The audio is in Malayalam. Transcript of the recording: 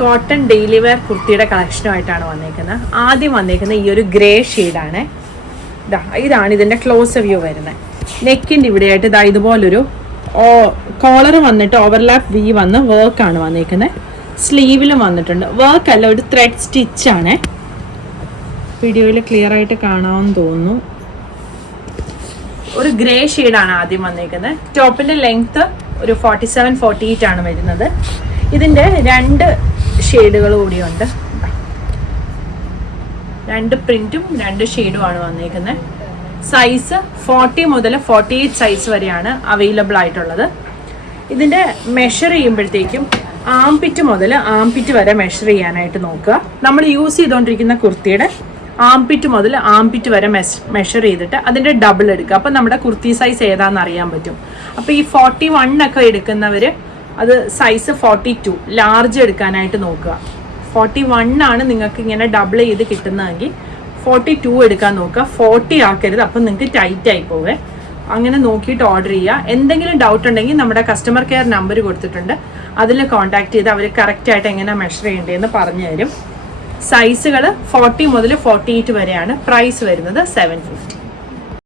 കോട്ടൺ ഡെയിലി വെയർ കുർത്തിയുടെ കളക്ഷനുമായിട്ടാണ് വന്നേക്കുന്നത്. ആദ്യം വന്നേക്കുന്നത് ഈ ഒരു ഗ്രേ ഷെയ്ഡാണ്. ഇതാണ് ഇതിൻ്റെ ക്ലോസ് വ്യൂ വരുന്നത്. നെക്കിൻ്റെ ഇവിടെയായിട്ട് ഇതാ ഇതുപോലൊരു കോളർ വന്നിട്ട് ഓവർലാപ്പ് വി വന്ന് വർക്കാണ് വന്നേക്കുന്നത്. സ്ലീവിലും വന്നിട്ടുണ്ട്. വർക്കല്ല, ഒരു ത്രെഡ് സ്റ്റിച്ചാണ്. വീഡിയോയിൽ ക്ലിയർ ആയിട്ട് കാണാമെന്ന് തോന്നുന്നു. ഒരു ഗ്രേ ഷെയ്ഡാണ് ആദ്യം വന്നേക്കുന്നത്. ടോപ്പിൻ്റെ ലെങ്ത്ത് ഒരു 47-48 ആണ് വരുന്നത്. ഇതിൻ്റെ 2 ഷെയ്ഡുകൾ കൂടിയുണ്ട്. 2 പ്രിന്റും 2 ഷെയ്ഡുമാണ് വന്നേക്കുന്നത്. സൈസ് 40 മുതൽ 48 സൈസ് വരെയാണ് അവൈലബിൾ ആയിട്ടുള്ളത്. ഇതിൻ്റെ മെഷർ ചെയ്യുമ്പോഴത്തേക്കും ആംപിറ്റ് മുതൽ ആംപിറ്റ് വരെ മെഷർ ചെയ്യാനായിട്ട് നോക്കുക. നമ്മൾ യൂസ് ചെയ്തുകൊണ്ടിരിക്കുന്ന കുർത്തിയുടെ ആംപിറ്റ് മുതൽ ആംപിറ്റ് വരെ മെഷർ ചെയ്തിട്ട് അതിൻ്റെ ഡബിൾ എടുക്കുക. അപ്പം നമ്മുടെ കുർത്തി സൈസ് ഏതാണെന്ന് അറിയാൻ പറ്റും. അപ്പോൾ ഈ 41 ഒക്കെ എടുക്കുന്നവർ അത് സൈസ് 42 ലാർജ് എടുക്കാനായിട്ട് നോക്കുക. 41 ആണ് നിങ്ങൾക്ക് ഇങ്ങനെ ഡബിൾ ചെയ്ത് കിട്ടുന്നതെങ്കിൽ 42 എടുക്കാൻ നോക്കുക. 40 ആക്കരുത്, അപ്പം നിങ്ങൾക്ക് ടൈറ്റ് ആയി പോവേ. അങ്ങനെ നോക്കിയിട്ട് ഓർഡർ ചെയ്യുക. എന്തെങ്കിലും ഡൗട്ട് ഉണ്ടെങ്കിൽ നമ്മുടെ കസ്റ്റമർ കെയർ നമ്പർ കൊടുത്തിട്ടുണ്ട്, അതിൽ കോൺടാക്ട് ചെയ്ത് അവർ കറക്റ്റായിട്ട് എങ്ങനെ മെഷർ ചെയ്യേണ്ടതെന്ന് പറഞ്ഞു തരും. സൈസുകൾ 40 മുതൽ 48 വരെയാണ്. പ്രൈസ് വരുന്നത് 750.